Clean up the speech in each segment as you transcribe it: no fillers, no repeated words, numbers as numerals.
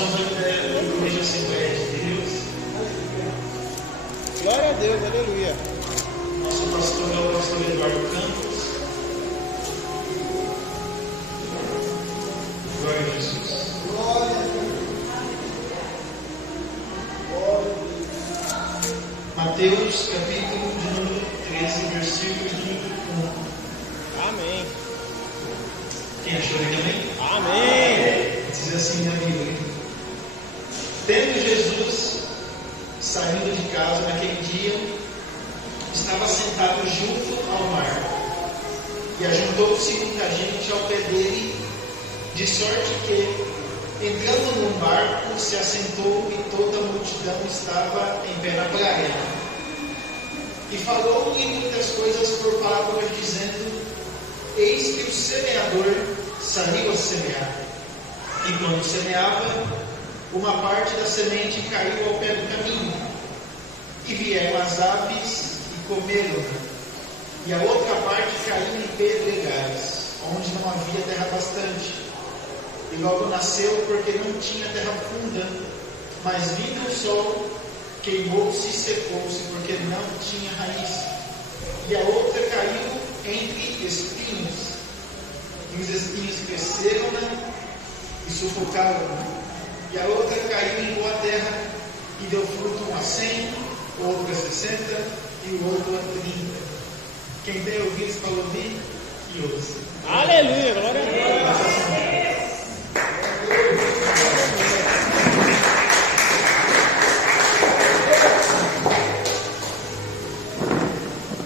somos a Igreja Assembleia de Deus. Glória a Deus, aleluia. Nosso pastor é o pastor Eduardo Campos. Glória a Jesus. Mateus, capítulo de número 13, versículos de número 1. Amém. Quem achou aí também? Amém. Diz assim na Bíblia: tendo Jesus saindo de casa naquele dia, estava sentado junto ao mar, e ajuntou-se muita gente ao pé dele, de sorte que, entrando num barco, se assentou, e toda a multidão estava em pé na praia. E falou-lhe muitas coisas por parábolas, dizendo: eis que o semeador saiu a semear. E quando semeava, uma parte da semente caiu ao pé do caminho, e vieram as aves e comeram. E a outra parte caiu em pedregais, onde não havia terra bastante. E logo nasceu, porque não tinha terra funda, mas vindo o sol, queimou-se e secou-se, porque não tinha raiz. E a outra caiu entre espinhos, e os espinhos cresceram-na e sufocaram-na. E a outra caiu em boa terra, e deu fruto a 100, outro a 60, e o outro a 30. Quem tem ouvidos para ouvir, e ouça. Aleluia, glória a Deus.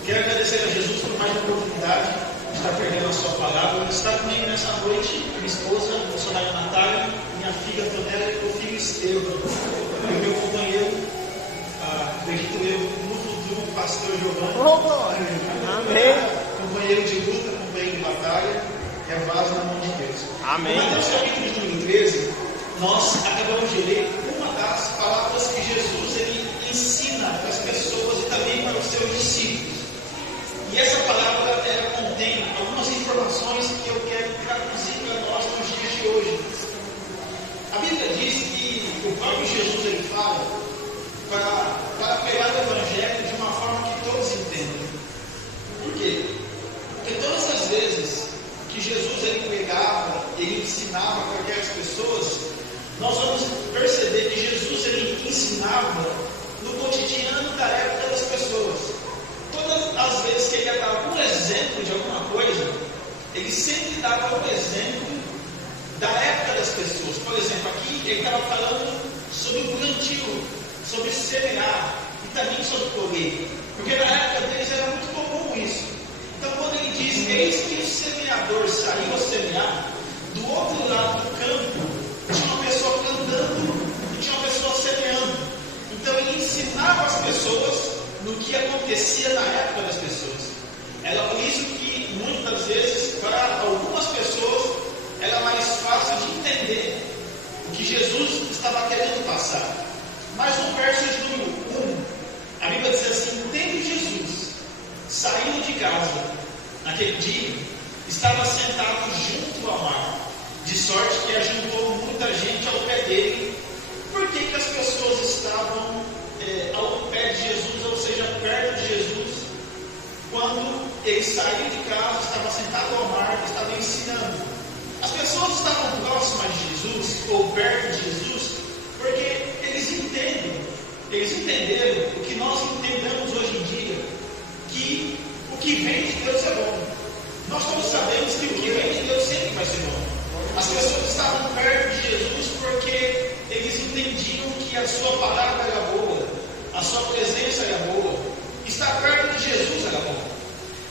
Quero agradecer a Jesus por mais uma oportunidade de estar perdendo a sua palavra. Está comigo nessa noite minha esposa, a missionária Natália, minha filha Antonella e meu filho Estevam, e o meu companheiro, acredito eu, no futuro, pastor Giovanni. Amém. Companheiro de luta, companheiro de batalha, é vaso na mão de Deus. Amém. Em Mateus capítulo de número 13, nós acabamos de ler uma das palavras que Jesus ele ensina para as pessoas e também para os seus discípulos. E essa palavra ela contém algumas informações que eu quero traduzir para nós nos dias de hoje. A Bíblia diz que o próprio Jesus ele fala para pegar o Evangelho de uma forma que todos entendam. Por quê? Porque todas as vezes que Jesus ele pregava, ele ensinava para aquelas pessoas, nós vamos perceber que Jesus ele ensinava no cotidiano da época das pessoas. Todas as vezes que ele ia dar algum exemplo de alguma coisa, ele sempre dava um exemplo da época das pessoas. Por exemplo, aqui ele estava falando sobre o plantio, sobre semear e também sobre colher, porque na época deles era muito comum isso. Então quando ele diz, eis que o semeador saiu a semear, do outro lado do campo tinha uma pessoa plantando e tinha uma pessoa semeando. Então ele ensinava as pessoas no que acontecia na época das pessoas. Era por isso que muitas vezes para algumas pessoas era mais fácil de entender o que Jesus estava querendo passar. Mas no verso de número 1, a Bíblia diz assim: tendo Jesus saído de casa naquele dia, estava sentado junto ao mar, de sorte que ajuntou muita gente ao pé dele. Por que as pessoas estavam ao pé de Jesus, ou seja, perto de Jesus, quando ele saiu de casa, estava sentado ao mar, estava ensinando? As pessoas estavam próximas de Jesus, ou perto de Jesus, porque eles entenderam o que nós entendemos hoje em dia, que o que vem de Deus é bom. Nós todos sabemos que o que vem de Deus sempre vai ser bom. As pessoas estavam perto de Jesus porque eles entendiam que a sua palavra era boa, a sua presença era boa, estar perto de Jesus era bom.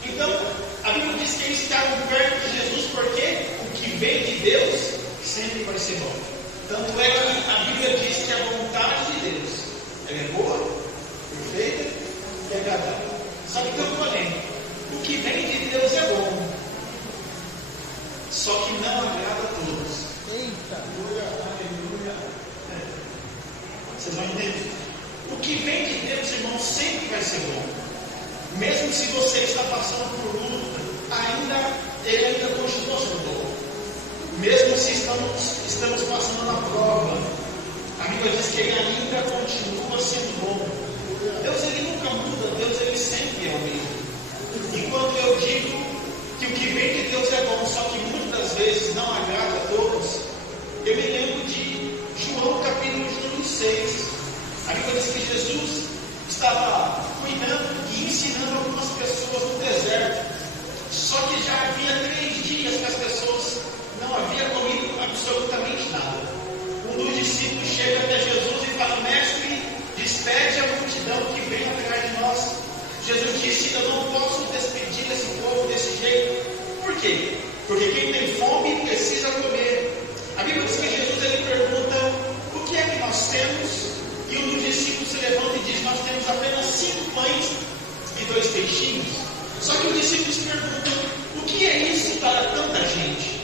Então, a Bíblia diz que eles estavam perto de Jesus porque o que vem de Deus sempre vai ser bom. Tanto é que a Bíblia diz que a vontade de Deus ela é boa, perfeita e agradável. Só que tem um porém: o que vem de Deus é bom, só que não agrada a todos. Eita, Aleluia. Vocês vão entender. O que vem de Deus, irmão, sempre vai ser bom. Mesmo se você está passando por luta, ele ainda continua sendo bom. Mesmo se estamos passando na prova, sendo bom. Deus ele nunca muda, Deus ele sempre é o mesmo. E quando eu digo que o que vem de Deus é bom, só que muitas vezes não agrada a todos, eu me lembro de João capítulo 6. A Bíblia diz que Jesus estava cuidando e ensinando algumas pessoas no deserto. Só que já havia 3 dias que as pessoas não haviam comido absolutamente nada. Um dos discípulos chega até Jesus e fala: mestre, despede a multidão que vem atrás de nós. Jesus disse: eu não posso despedir esse povo desse jeito. Por quê? Porque quem tem fome precisa comer. A Bíblia diz que Jesus ele pergunta: o que é que nós temos? E um dos discípulos se levanta e diz: nós temos apenas 5 pães e 2 peixinhos. Só que os discípulos perguntam: o que é isso para tanta gente?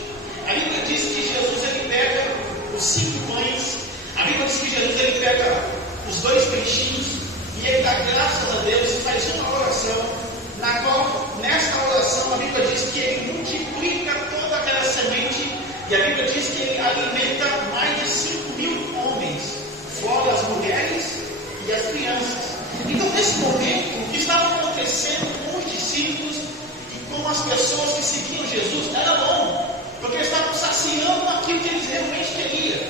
A Bíblia diz que Jesus ele pega os 5 pães, a Bíblia diz que Jesus ele pega os 2 peixinhos e ele dá graças a Deus e faz uma oração, na qual, nesta oração, a Bíblia diz que ele multiplica toda aquela semente e a Bíblia diz que ele alimenta mais de 5.000 homens, fora as mulheres e as crianças. Então, nesse momento, o que estava acontecendo com os discípulos e com as pessoas que seguiam Jesus era bom, porque eles estavam saciando aquilo que eles realmente queriam,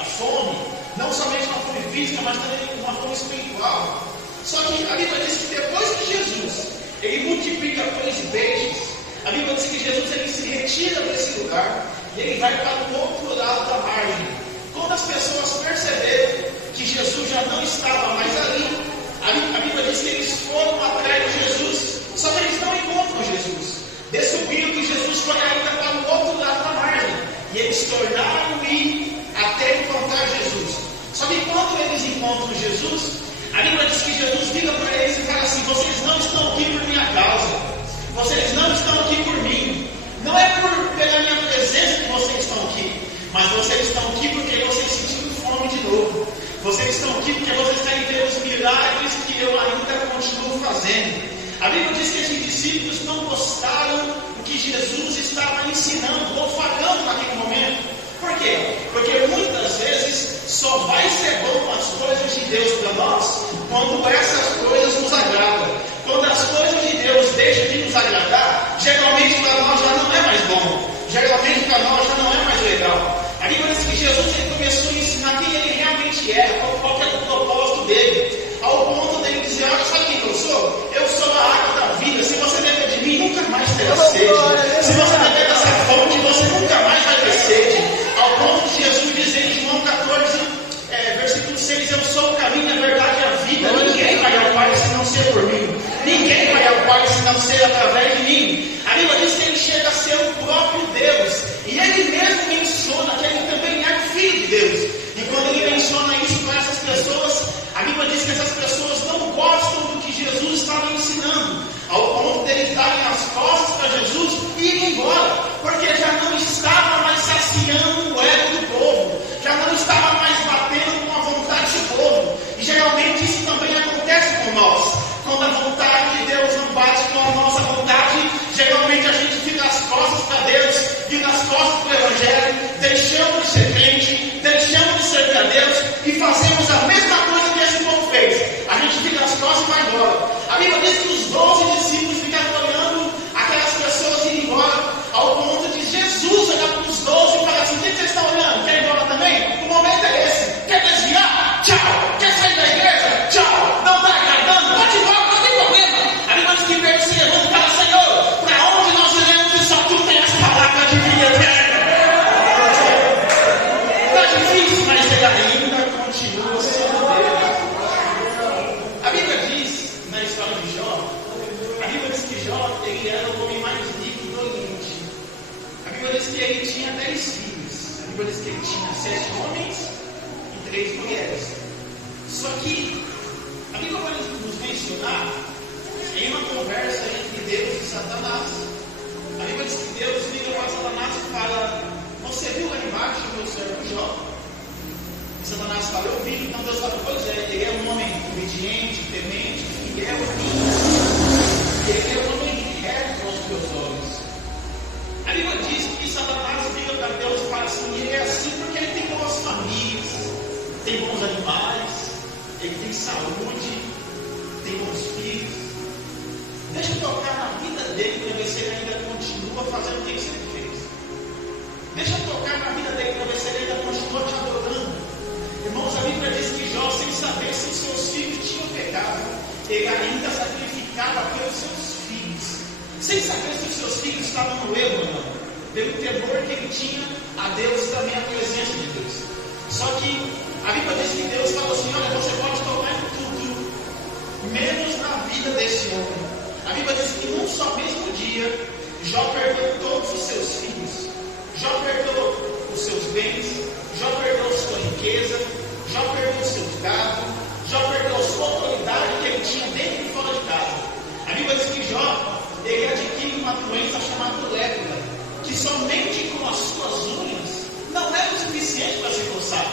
a fome, não somente uma fome física, mas também uma fome espiritual. Só que a Bíblia diz que depois que Jesus ele multiplica pães e peixes, a Bíblia diz que Jesus ele se retira desse lugar e ele vai para o outro lado da margem. Quando as pessoas perceberam que Jesus já não estava mais ali, a Bíblia diz que eles foram atrás de Jesus, só que eles não encontram Jesus. Descobriram que Jesus foi ainda para o outro lado da margem e eles tornaram ir até encontrar Jesus. Só que quando eles encontram Jesus, a Bíblia diz que Jesus vira para eles e fala assim: vocês não estão aqui por minha causa, vocês não estão aqui por mim, não é pela minha presença que vocês estão aqui, mas vocês estão aqui porque vocês sentiram fome de novo. Vocês estão aqui porque vocês querem ver os milagres que eu ainda continuo fazendo. A Bíblia diz que esses discípulos não gostaram do que Jesus estava ensinando ou falando naquele momento. Por quê? Porque muitas vezes só vai ser bom as coisas de Deus para nós quando essas coisas nos agradam. Quando as coisas de Deus deixam de nos agradar, geralmente para nós já não é mais bom. Geralmente para nós já não é mais legal. A Bíblia diz que Jesus ele começou a ensinar quem ele realmente era, qual era o propósito dele, ao ponto dele dizer: olha, sabe quem eu sou? Eu sou a água da vida. Se você beber de mim, nunca mais terá sede. Se você beber dessa fonte, você nunca mais vai ter sede. Ao ponto de Jesus dizer em João 14, versículo 6, eu sou o caminho, a verdade e a vida. Ninguém vai ao Pai se não ser por mim. Ninguém vai ao Pai se não ser através de mim. A Bíblia diz que ele chega a ser o próprio Deus. E ele mesmo menciona que ele também é filho de Deus. E quando ele menciona isso para essas pessoas, a Bíblia diz que essas pessoas não gostam do que Jesus estava ensinando, ao ponto de eles darem as costas para Jesus e ir embora, porque já não estava mais saciando o ego do povo, já não estava mais batendo com a vontade do povo. E geralmente isso também acontece com nós. Quando a vontade de Deus não bate com a nossa vontade, geralmente a gente fica as costas para Deus, fica as costas para o Evangelho, deixamos de ser crente, deixamos de servir a Deus e fazemos a mesma coisa que esse povo fez. A gente fica as costas e vai embora. A Bíblia diz que os 12 discípulos ficaram olhando aquelas pessoas ir embora, ao ponto de Jesus olhar para os 12 e falar assim: o que vocês estão olhando? Quer ir embora também? O momento é esse. Quer desviar? Tchau. Quer sair da igreja? Tchau. Não está agradando? Pode ir embora, não tem problema. A Bíblia diz que Pedro se levanta e fala: Senhor, para onde nós iremos e só tu tem as palavras de vida eterna? Está difícil, mas ele ainda continua sendo Deus. A Bíblia diz, na história de Jó, a Bíblia diz que Jó ele era o homem mais rico do Oriente. A Bíblia diz que ele tinha 10 filhos. A Bíblia diz que ele tinha 7 homens e 3 mulheres. Só que a Bíblia vai nos mencionar em uma conversa entre Deus e Satanás. A Bíblia diz que Deus vira para Satanás e fala: você viu lá embaixo o meu servo Jó? E Satanás fala: eu vi. Então Deus fala: pois é, ele é um homem obediente, temente, fiel a mim. Ele é um homem reto aos meus olhos. A Bíblia diz que Satanás vira para Deus e fala assim: ele é assim porque ele tem boas famílias, tem bons animais, ele tem saúde, tem bons filhos. Deixa eu tocar na vida dele para ver se ele ainda continua fazendo o que ele sempre fez. Deixa eu tocar na vida dele para ver se ele ainda continua te adorando. Irmãos, a Bíblia diz que Jó, sem saber se seus filhos tinham pecado, ele ainda sacrificava pelos seus filhos, sem saber se os seus filhos estavam no erro ou não, pelo temor que ele tinha a Deus e também a presença de Deus. Só que a Bíblia diz que Deus falou assim: olha, você pode tocar em tudo, menos na vida desse homem. A Bíblia diz que num só mesmo dia, Jó perdeu todos os seus filhos, Jó perdeu os seus bens, Jó perdeu sua riqueza, Jó perdeu o seu gado, Jó perdeu a sua autoridade que ele tinha dentro e fora de casa. A Bíblia diz que Jó, ele adquire uma doença chamada lepra, que somente com as suas unhas não era o suficiente para se coçar,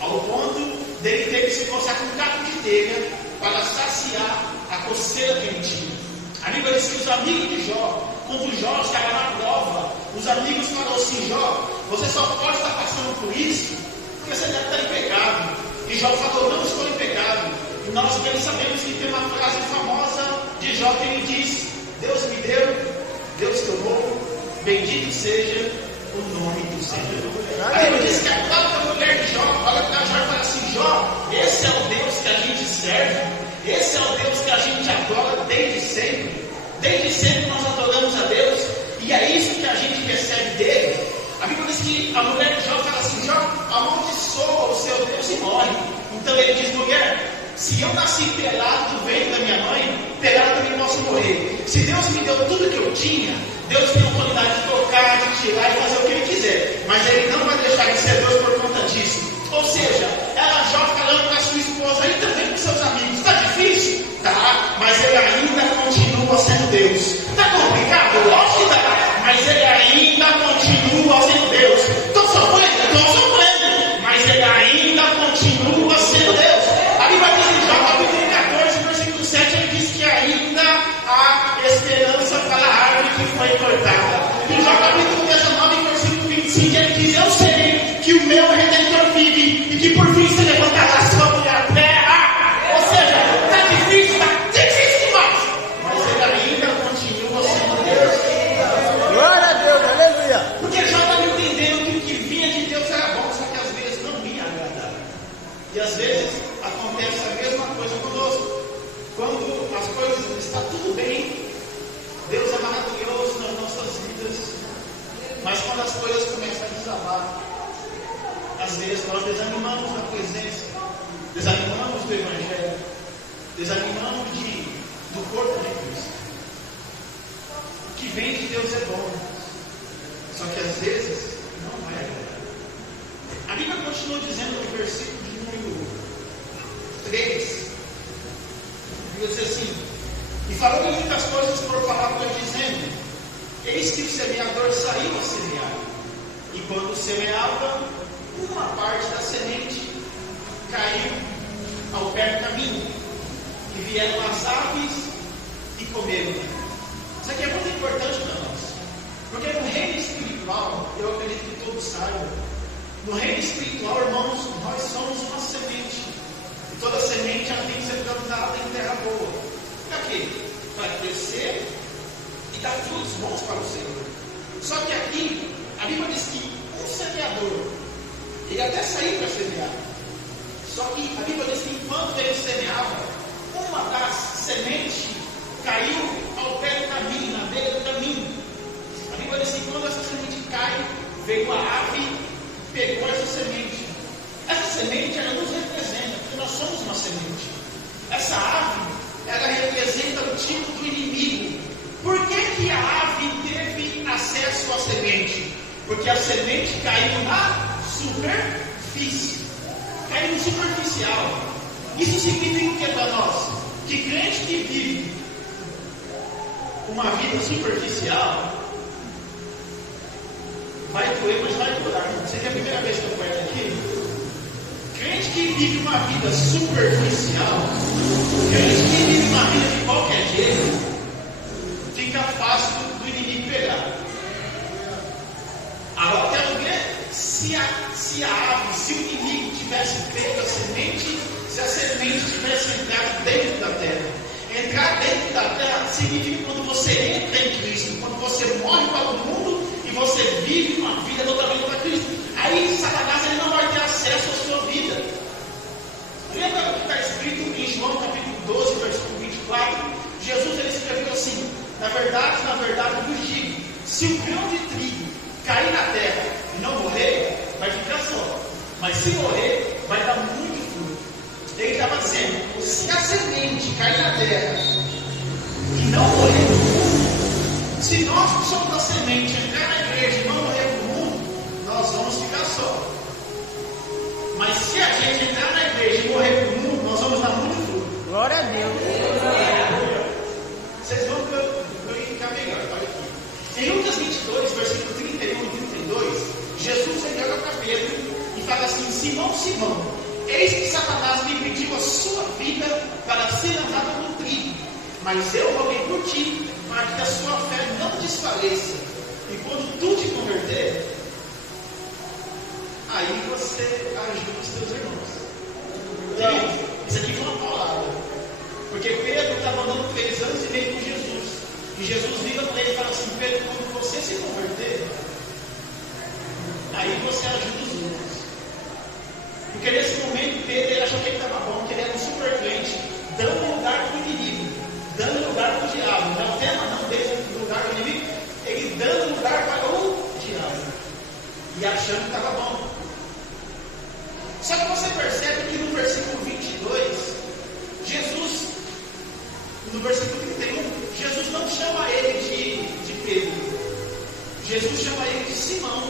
ao ponto dele ter que se coçar com um caco de telha para saciar a coceira que ele tinha. A Bíblia diz que os amigos de Jó, quando Jó estava na prova, os amigos falaram assim: Jó, você só pode estar passando por isso porque você deve estar em pecado. E Jó falou: não estou em pecado. E nós bem sabemos que tem uma frase famosa de Jó que ele diz: Deus me deu, Deus tomou, bendito seja o nome do Senhor. A Bíblia diz que a própria mulher de Jó olha para Jó e fala assim: Jó, esse é o Deus que a gente serve, esse é o Deus que a gente adora desde sempre. Desde sempre nós adoramos a Deus, e é isso que a gente recebe dele. A Bíblia diz que a mulher de Jó fala assim: Jó, amaldiçoa o seu Deus e morre. Então ele diz: mulher, se eu nasci pelado do ventre da minha mãe, pelado também posso morrer. Se Deus me deu tudo que eu tinha, Deus tem a autoridade de tocar, de tirar e fazer o que ele quiser, mas ele não vai deixar de ser Deus por conta disso. Ou seja, ela Jó falando com a sua esposa e também com seus amigos: está difícil? Tá, mas ele ainda continua sendo Deus. Está complicado? Lógico que tá, mas ele ainda continua sendo Deus. Estou sofrendo? Estou sofrendo, mas ele ainda continua sendo Deus. A Bíblia diz em Jó capítulo 14, versículo 7, ele diz que ainda há esperança para a árvore que foi cortada. Em Jó capítulo 19, versículo 25, ele diz: eu sei que o meu Redentor vive e que por fim se levantará sobre a terra. Ou seja, está difícil demais, mas ele ainda continua sendo Deus. Glória a Deus, aleluia. Porque Jó estava entendendo que o que vinha de Deus era bom, só que às vezes não ia agradar. E às vezes acontece a mesma coisa conosco. Quando as coisas estão tudo bem, Deus é maravilhoso nas nossas vidas, mas quando as coisas começam a desabar, às vezes nós desanimamos da presença, desanimamos do Evangelho, desanimamos do corpo de Cristo. O que vem de Deus é bom, só que às vezes não vai agradar. A Bíblia continua dizendo no versículo de número 3, diz assim: e falou muitas coisas por palavra, dizendo: eis que o semeador saiu a semear, e quando semeava, uma parte da semente caiu ao pé do caminho, e vieram as aves e comeram. Isso aqui é muito importante para nós, porque no reino espiritual, eu acredito que todos saibam, no reino espiritual, irmãos, nós somos uma semente, e toda semente ela tem que ser plantada em terra boa. Para quê? Para crescer e dar frutos bons para o Senhor. Só que aqui, a Bíblia diz que um semeador, ele até saiu para semear, só que a Bíblia diz que enquanto ele semeava, uma das sementes caiu ao pé do caminho, na beira do caminho. A Bíblia diz que quando essa semente cai, veio a ave e pegou essa semente. Essa semente, ela nos representa, porque nós somos uma semente. Essa ave, ela representa o tipo do inimigo. Por que a ave teve acesso à semente? Porque a semente caiu na superfície, caiu no superficial. Isso significa o que para nós? Que crente que vive uma vida superficial vai doer, mas vai curar. Você que é a primeira vez que eu pego aqui? Crente que vive uma vida superficial, crente que vive uma vida de qualquer jeito, fica fácil do inimigo pegar. Agora eu quero ver se a ave, se o inimigo tivesse pego a semente, se a semente dentro da terra. Entrar dentro da terra significa quando você entra em Cristo, quando você morre para o mundo e você vive uma vida totalmente para Cristo. Aí Satanás ele não vai ter acesso à sua vida. Lembra o que está escrito em João capítulo 12, versículo 24? Jesus ele escreveu assim: na verdade, eu vos digo, se o grão de trigo cair na terra e não morrer, vai ficar só. Mas se morrer, vai dar muito fruto. Ele estava dizendo, se a semente cair na terra e não morrer no mundo, se nós que somos a semente entrar na igreja e não morrer no mundo, nós vamos ficar só. Mas se a gente entrar na igreja e morrer no mundo, nós vamos dar muito fruto. Glória a Deus. Vocês vão verificar melhor, olha aqui. Em Lucas 22, versículo 31 e 32, Jesus olha para Pedro e fala assim: Simão, Simão, eis que Satanás me pediu a sua vida para ser andado no trigo, mas eu roguei por ti, para que a sua fé não desfaleça. E quando tu te converter, aí você ajuda os teus irmãos. Isso aqui foi uma palavra. Porque Pedro estava andando 3 anos e meio com Jesus. E Jesus vira para ele e fala assim: Pedro, quando você se converter, aí você ajuda os outros. Porque nesse momento Pedro ele achou que ele estava bom, que ele era um super crente, dando lugar para o inimigo, dando lugar para o diabo. Não, o tema não desse lugar para o inimigo, ele dando lugar para o diabo. E achando que estava bom. Só que você percebe que no versículo 22, Jesus, no versículo 31, Jesus não chama ele de Pedro. Jesus chama ele de Simão.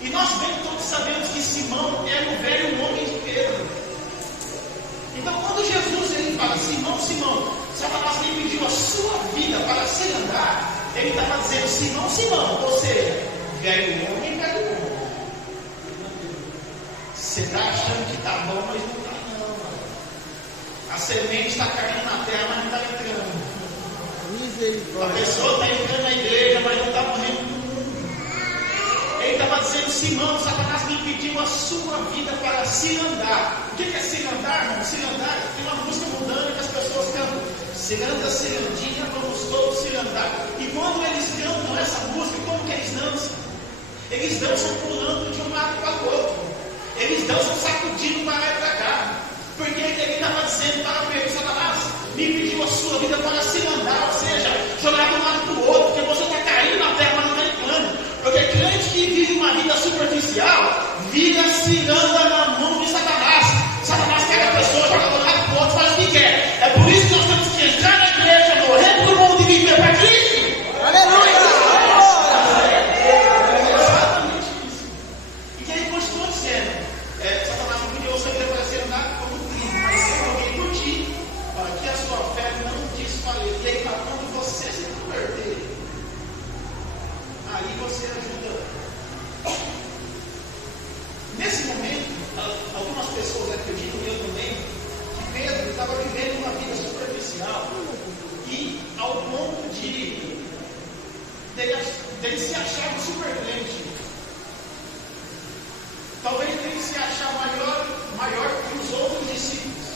E nós bem todos sabemos que Simão era o velho homem de Pedro. Então quando Jesus ele fala: Simão, Simão, Satanás me pediu a sua vida para se andar, ele estava dizendo: Simão, Simão, ou seja, velho homem, velho homem. Você está achando que está bom, mas não está não, mano. A semente está caindo na terra, mas não está entrando. A pessoa está entrando na igreja, mas não está morrendo no mundo. Ele estava dizendo: Simão, Satanás me pediu a sua vida para se andar. O que é se andar, irmão? Se andar, tem uma música mudando que as pessoas cantam: ciranda, cirandinha, vamos todos se andar. E quando eles cantam essa música, como que eles dançam? Eles dançam pulando de um lado para o outro. Eles dançam sacudindo para lá e para cá. Porque ele estava dizendo para Pedro: Satanás me pediu a sua vida para se andar, ou seja, jogar de um lado para o outro, porque você está caindo na terra, mas não está entrando. Porque crente que vive uma vida superficial, vida se anda na mão de Satanás. Satanás pega a pessoa, joga de um lado para o outro, faz o que quer. É por isso que nós temos que entrar na igreja, morrer para o mundo e viver para Cristo. Aleluia! Exatamente isso. E que ele continua dizendo: Satanás me pediu a sua vida para se andar como trigo, mas eu roguei por ti, para que a sua fé não desfaleça. E aí, para quando você se converter, aí você ajuda. Nesse momento, algumas pessoas acreditam, e eu também, que Pedro estava vivendo uma vida superficial e ao ponto de ele se achar um super crente. Talvez ele se achar maior que os outros discípulos.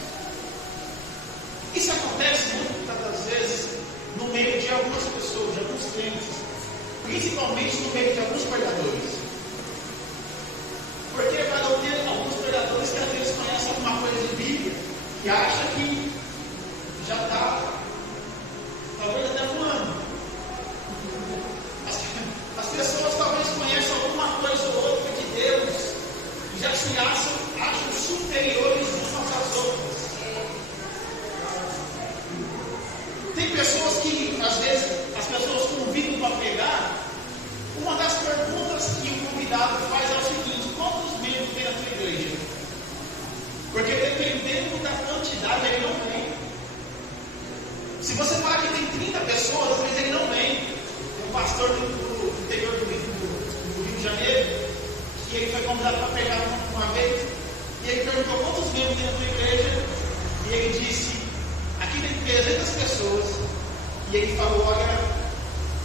Isso acontece muitas vezes no meio de algumas pessoas, de alguns crentes, principalmente no meio de alguns pregadores. Porque vai ter alguns pregadores que às vezes conhecem alguma coisa de Bíblia e acham que já está, talvez até voando. As pessoas talvez conheçam alguma coisa ou outra de Deus e já se acham superiores umas às outras. Tem pessoas que, às vezes, as pessoas convidam para pregar. Uma das perguntas que o convidado faz é o seguinte: quantos membros tem a sua igreja? Porque dependendo da quantidade, ele não vem. Se você falar que tem 30 pessoas, às vezes ele não vem. Tem um pastor do interior do Rio de Janeiro, que ele foi convidado para pregar uma vez, e ele perguntou quantos membros tem a sua igreja, e ele disse: aqui tem 300 pessoas. E ele falou: olha,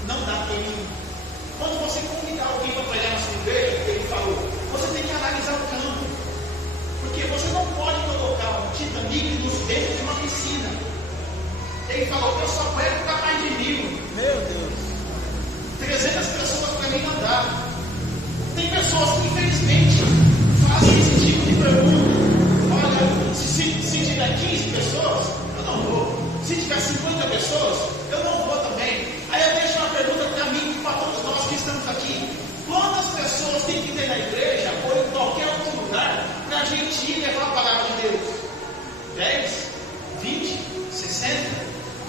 não dá para mim. Quando você convidar alguém para pregar na sua igreja, ele falou, você tem que analisar o campo. Porque você não pode colocar um Titanic nos dentro de uma piscina. Ele falou: eu só aguento ficar mais de 1000. Meu Deus. 300 pessoas para mim nadar. Tem pessoas que, infelizmente, fazem esse tipo de pergunta. Olha, se tiver 15 pessoas, eu não vou. Se tiver 50 pessoas, eu não vou também. Aí eu deixo uma pergunta para mim e para todos nós que estamos aqui. Quantas pessoas tem que ter na igreja ou em qualquer outro lugar para a gente ir levar a palavra de Deus? 10, 20, 60,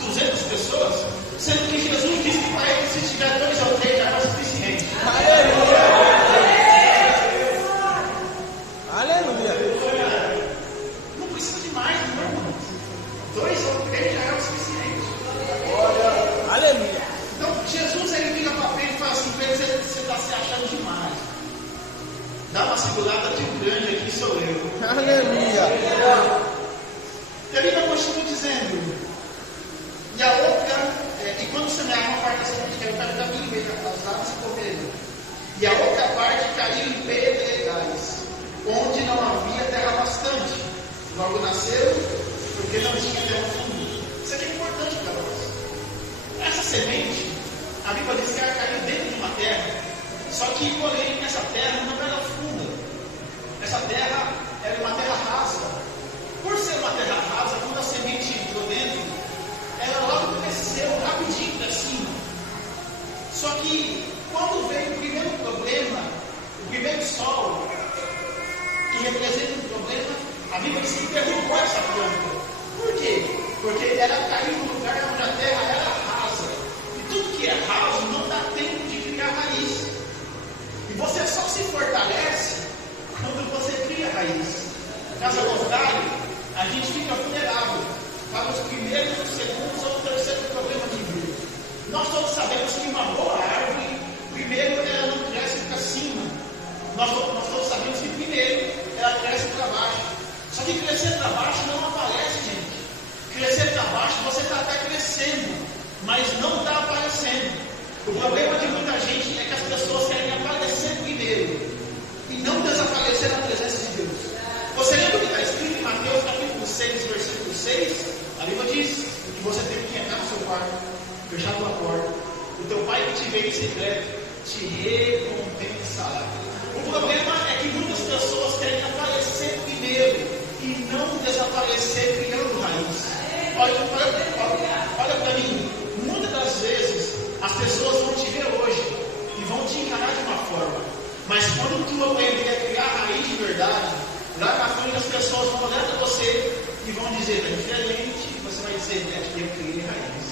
200 pessoas? Sendo que Jesus disse para ele: se tiver 2 ou 3 já é o suficiente. Aleluia. Aleluia. Não precisa de mais, não, irmão. 2 ou 3 já é o suficiente. Aleluia. Então Jesus ele vira para Pedro e fala assim: Pedro, você está se achando demais. Dá uma segurada de grande aqui, sou eu. Aleluia. E a Bíblia continua dizendo: e a outra, e quando semear uma parte da semente caiu perto da minha, veio as aves e comeram. E a outra parte caiu em pedregais, onde não havia terra bastante. Logo nasceu, porque não tinha terra funda. Isso aqui é importante para nós. Essa semente, a Bíblia diz que ela caiu dentro de uma terra, só que, porém, essa terra não era funda. Essa terra era uma terra rasa. Por ser uma terra rasa, quando a semente entrou dentro, ela logo cresceu rapidinho para cima. Só que, quando veio o primeiro problema, o primeiro sol, que representa um problema, a Bíblia diz que derrubou essa planta. Por quê? Porque ela caiu no lugar onde a terra era rasa. E tudo que é raso não dá tempo de criar raiz. E você só se fortalece quando você cria raiz. Caso contrário, a gente fica vulnerável para os primeiros, os segundos ou o terceiro problema que vive. Nós todos sabemos que uma boa árvore, primeiro ela não cresce para cima. Nós todos sabemos que primeiro ela cresce para baixo. Só que crescer para baixo não aparece, gente. Crescer para baixo você está até crescendo, mas não está aparecendo. O problema de muita gente é que as pessoas querem aparecer primeiro e não desaparecer na presença de Deus. Você lembra o que está escrito em Mateus capítulo 6, versículo 6? A Bíblia diz que você tem que entrar no seu quarto, fechar a tua porta. O teu pai que te vê em secreto te recompensará. O problema é que muitas pessoas querem aparecer primeiro e não desaparecer criando raiz. Olha para mim, muitas das vezes as pessoas vão te ver hoje e vão te encarar de uma forma, mas quando tu aprender a criar raiz de verdade, lá na frente as pessoas vão olhar para você e vão dizer: é diferente. Você vai dizer: eu criei raiz.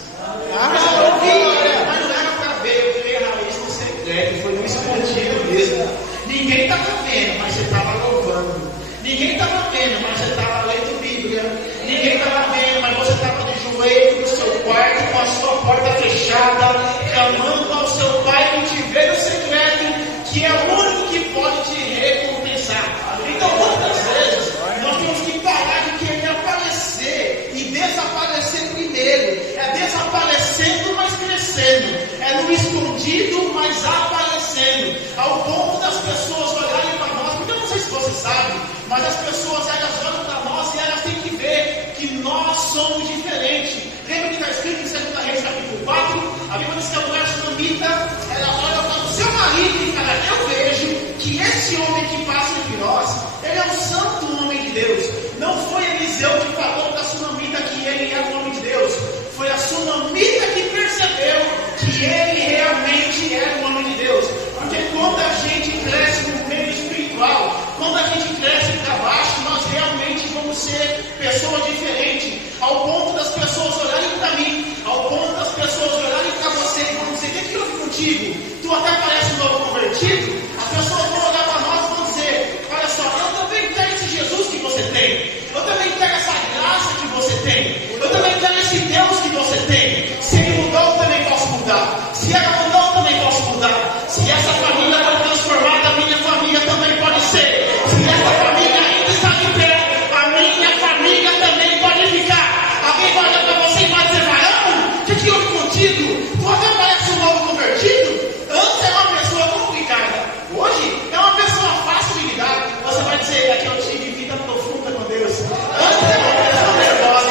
Mas não era para ver, eu criei raiz no secreto, foi no escondido mesmo. Ninguém estava vendo, mas você estava louvando. Ninguém estava vendo, mas você estava lendo Bíblia. Ninguém estava vendo, mas você estava de joelho no seu quarto, com a sua porta fechada, clamando ao seu pai que te vê no secreto, que é o único que pode te recompensar. Então, muitas vezes, nós temos que parar de querer aparecer e desaparecer primeiro. É desaparecendo, mas crescendo. É no escondido, mas aparecendo. Ao ponto das pessoas olharem para nós, porque eu não sei se você sabe, mas as pessoas elas olham para nós e elas têm que ver que nós somos diferentes. Lembra que está escrito em 2 Reis capítulo 4? A Bíblia diz que a mulher sunamita, ela olha para o seu marido e fala: eu vejo que esse homem que passa entre nós, ele é um santo homem de Deus. Não foi Eliseu que falou para a sunamita que ele era o homem de Deus. Foi a sunamita que percebeu que ele realmente era o homem de Deus. Porque quando a gente cresce no meio espiritual, quando a gente cresce para baixo, nós realmente vamos ser pessoas diferentes. Ao ponto das pessoas olharem para mim, ao ponto das pessoas olharem para você e vão dizer: o que houve contigo? Tu até parece um novo convertido. As pessoas vão olhar para nós e vão dizer: olha só, eu também quero esse Jesus que você tem. Eu também quero essa graça que você tem. Eu também quero esse Deus que você tem. Se ele mudou, eu também posso mudar. Se ela mudou, eu também posso mudar. Se essa família foi transformada, a minha família também pode ser. Se essa família ainda está de pé, a minha família também pode ficar. Alguém vai olhar para você e vai dizer: Varão, o que houve contigo? Tu até parece um novo convertido. Antes era uma pessoa complicada. Hoje é uma pessoa fácil de lidar. Você vai dizer: é que eu tive vida profunda com Deus. Antes era uma pessoa nervosa.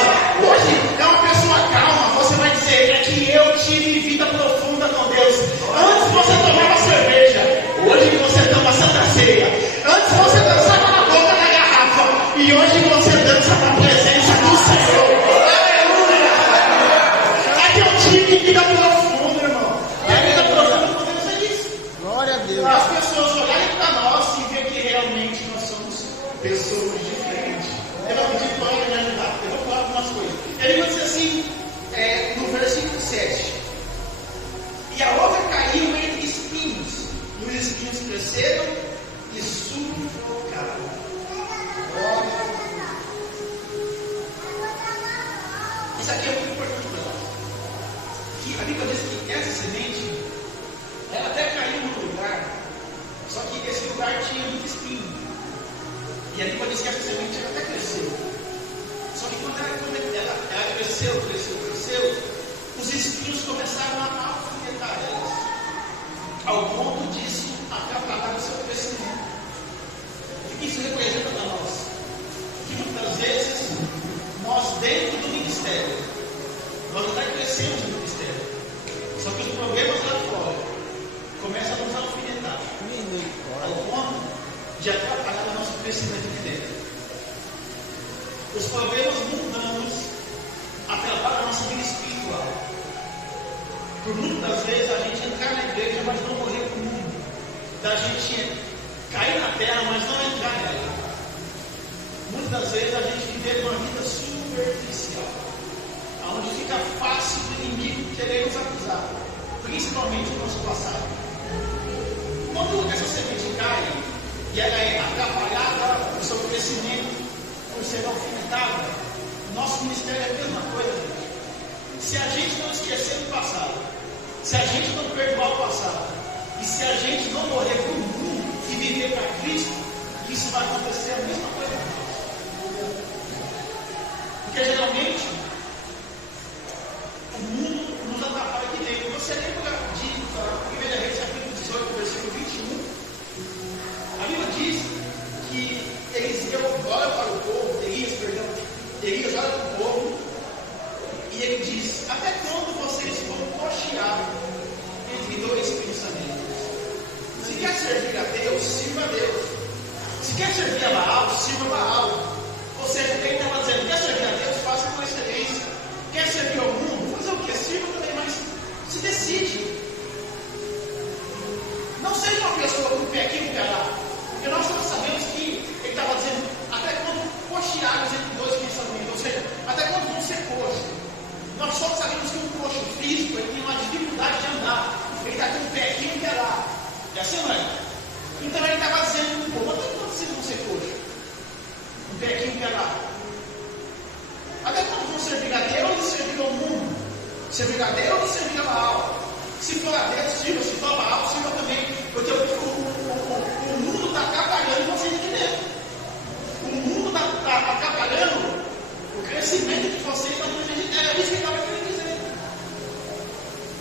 pessoas diferentes. Eu vou pedir para me ajudar. Eu vou falar algumas coisas. Ele vai dizer assim, no versículo 7. E a outra caiu entre espinhos, e os espinhos cresceram e sufocaram. Isso aqui é muito importante para nós. Que a Bíblia diz que essa semente, ela até caiu no lugar, só que esse lugar tinha muito espinho. E a Bíblia diz que essa semente ela até cresceu. Só que quando ela cresceu, os espinhos começaram a alfinetar elas, ao ponto disso atrapalhar o seu crescimento. O que isso representa para nós? Que muitas vezes, nós dentro do ministério, nós até crescemos no ministério, só que os problemas lá fora começam a nos alfinetar, ao ponto de atrapalhar o nosso crescimento aqui dentro. Os problemas mundanos atrapalham a nossa vida espiritual. Por muitas vezes a gente entrar na igreja, mas não morrer com o mundo. Da gente cair na terra, mas não entrar nela. Muitas vezes a gente vive uma vida superficial, onde fica fácil do inimigo querer nos acusar, principalmente no nosso passado. Quando essa semente cai e ela é atrapalhada no seu crescimento, por ser alfinetada, nosso ministério é a mesma coisa, gente. Se a gente não esquecer do passado, se a gente não perdoar o passado, e se a gente não morrer para o mundo e viver para Cristo, isso vai acontecer a mesma coisa com nós. Porque geralmente o mundo nos atrapalha aqui dentro. Você lembra de 1 Reis capítulo 18, versículo 21? A Bíblia diz que Eliseu olha para o povo, Elias olha para o povo, e ele diz: até quando vocês vão cochear entre dois pensamentos? Se quer servir a Deus, sirva a Deus. Se quer servir a Baal, sirva a Baal. Ou seja, ele estava dizendo: quer servir a Deus, faça com excelência. Quer servir ao mundo, fazer o que? Sirva também, mas se decide. Não seja uma pessoa com o pé aqui e o pé lá. Porque nós sabemos que ele estava dizendo: até quando cochearmos entre dois pensamentos, ou seja, até quando vão ser coxos. Nós só sabemos que um coxo físico ele tem uma dificuldade de andar. Ele está com o pé aqui e o pé lá. É assim, não é? Então ele estava dizendo: pô, até quando vocês vão ser coxos? Um pé aqui e um pé lá. Até quando vão servir a Deus e servir ao mundo? Servir a Deus e servir a Baal? Se for a Deus, sirva. Se for a Baal, sirva também. Porque o mundo está atrapalhando vocês aqui dentro. O mundo está atrapalhando o crescimento de vocês na vida de Deus. É isso que ele estava querendo dizer.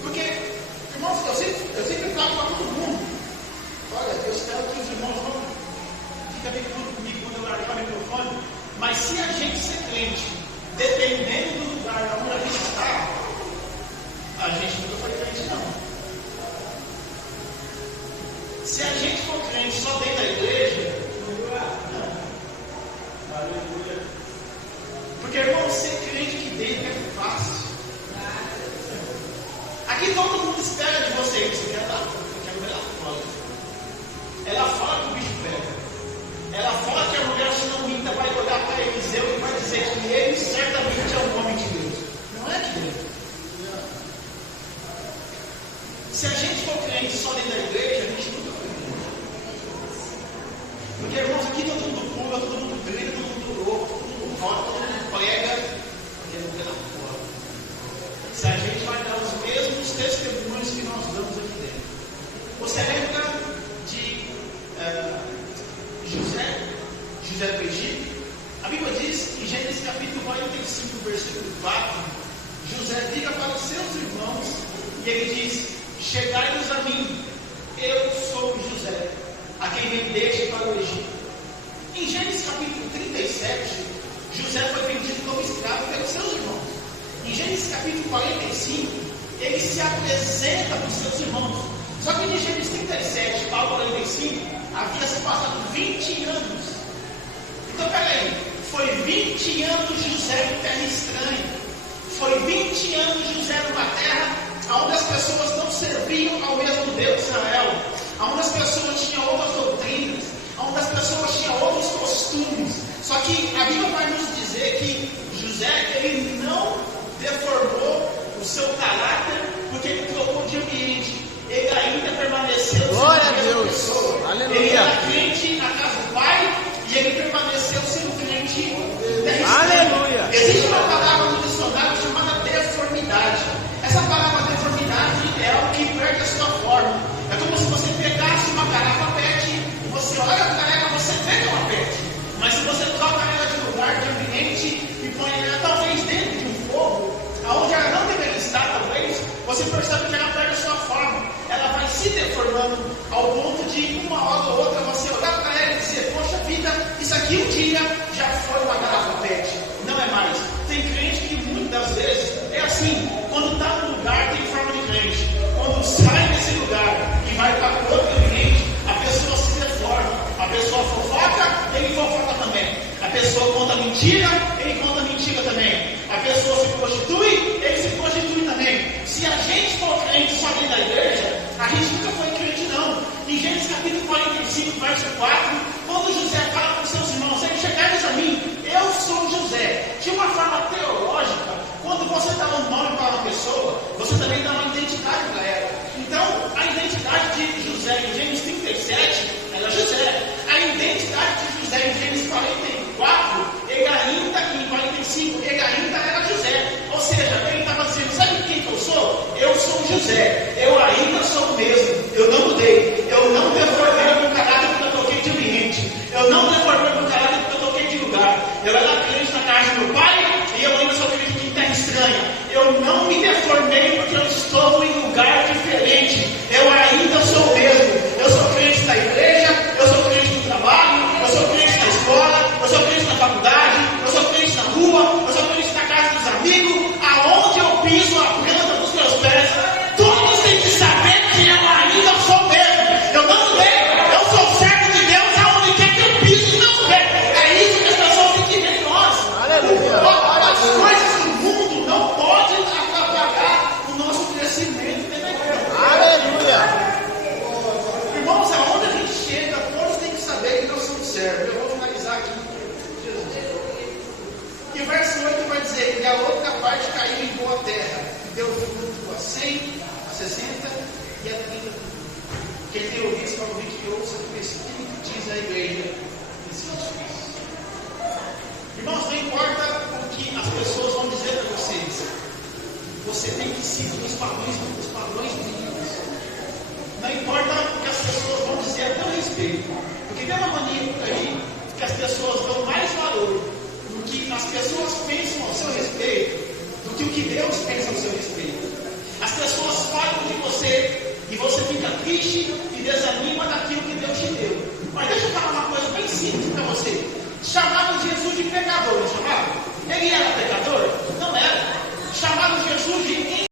Porque, irmãos, eu sempre falo para todo mundo: olha, eu espero que os irmãos não fiquem bem comigo quando eu largar o microfone, mas se a gente ser crente, dependendo do lugar onde a gente está, a gente nunca foi crente, não. Se a gente for crente só dentro da igreja, não. Porque, irmão, ser crente aqui dentro é fácil. Aqui todo mundo espera de você. Você quer lá? Eu quero ver lá fora. Ela fala que o bicho pega. Ela fala que a mulher sunamita vai olhar para Eliseu e vai dizer que ele certamente é um homem de Deus. Não é de Deus. Se a gente for crente só dentro da igreja, a gente nunca foi crente. Porque, irmãos, aqui todo mundo pula, todo mundo grita, todo mundo louco, todo mundo roda, todo mundo prega, porque não tem lá fora. Se a gente vai dar os mesmos testemunhos que nós damos aqui dentro. Você lembra de José do Egito? A Bíblia diz, em Gênesis capítulo 45, versículo 4, José liga para os seus irmãos e ele diz: chegai-vos a mim, eu sou José, a quem vendeste para o Egito. Em Gênesis capítulo 37, José foi vendido como escravo pelos seus irmãos. Em Gênesis capítulo 45, ele se apresenta para os seus irmãos. Só que em Gênesis 37 ao 45, havia se passado 20 anos. Então, peraí, foi 20 anos José em terra estranha. Foi 20 anos José numa terra onde as pessoas não serviam ao mesmo Deus de Israel, onde as pessoas tinham outras doutrinas, onde as pessoas tinham outros costumes. que a Bíblia vai nos dizer que José, ele não deformou o seu caráter porque ele trocou de ambiente. Ele ainda permaneceu Glória sendo a a mesma Deus. pessoa. Aleluia. Ele era crente na casa do pai e ele permaneceu sendo crente na terra. Aleluia. Existe uma palavra no dicionário chamada deformidade. Essa palavra deformidade é algo que perde a sua forma. É como se você pegasse uma garrafa PET, você olha para ela, você vê que é uma PET. Mas se você troca ela de lugar, de ambiente, e põe ela talvez dentro de um fogo, aonde ela não deveria estar, talvez, você percebe que ela perde a sua forma. Ela vai se deformando ao ponto de uma hora ou outra você olhar para ela e dizer, poxa vida, isso aqui um dia já foi uma garrafa PET. Não é mais. Tem crente que muitas vezes é assim, quando está num lugar tem forma de crente. Quando sai desse lugar e vai para outro ambiente, a pessoa se deforma. A pessoa fofoca, ele fofoca também. A pessoa conta mentira, ele conta mentira também. A pessoa se prostitui, ele se prostitui também. Se a gente for crente só dentro da igreja, a gente nunca foi crente não. Em Gênesis capítulo 45, verso 4, quando José fala com seus irmãos, ele chegaram a mim, eu sou José. De uma forma teológica, quando você dá um nome para uma pessoa, você também dá uma identidade para ela. Então, a identidade de José em Gênesis 37, ela é José. A identidade de José em Gênesis 44, ele ainda, em 45, ele ainda era José. Ou seja, ele estava dizendo, sabe quem que eu sou? Eu sou José. Eu ainda sou o mesmo. Eu não mudei. Eu não deformei meu caráter porque eu toquei de ambiente. Eu não deformei meu caráter porque eu toquei de lugar. Eu era crente na casa do meu pai e eu ainda sou crente em terra estranha. Eu não me deformei porque eu estou em lugar diferente. Eu ainda sou o mesmo. Eu sou crente na igreja, eu sou crente no trabalho, eu sou crente na escola, eu sou crente na faculdade, eu sou crente na rua, eu sou crente na casa dos amigos. Aonde eu piso a planta dos meus pés, todos têm que saber que eu ainda sou o mesmo. Eu não mudei. Eu sou servo de Deus aonde quer que eu piso, não mudei. É isso que as pessoas têm que ver em nós. Aleluia. As coisas do mundo não podem atrapalhar o nosso crescimento dentro da igreja. Aleluia. Irmãos, aonde a gente chega, todos têm que saber que nós somos servos. Eu vou finalizar aqui. E o verso 8 vai dizer que a outra parte caiu em boa terra, e deu fruto a 100, a 60 e a 30. Quem tem ouvido para ouvir que ouça o Espírito diz a igreja nesse difícil. Irmãos, não importa o que as pessoas vão dizer para vocês, você tem que seguir os padrões bíblicos. Não importa o que as pessoas vão dizer a teu respeito, porque tem uma mania por aí que as pessoas dão mais valor no que as pessoas pensam ao seu respeito do que o que Deus pensa ao seu respeito. As pessoas falam de você e você fica triste e desanima daquilo que Deus te deu. Mas deixa eu falar uma coisa bem simples para você. Chamaram Jesus de pecador, não chamaram? Ele era pecador? Não era. Chamaram Jesus de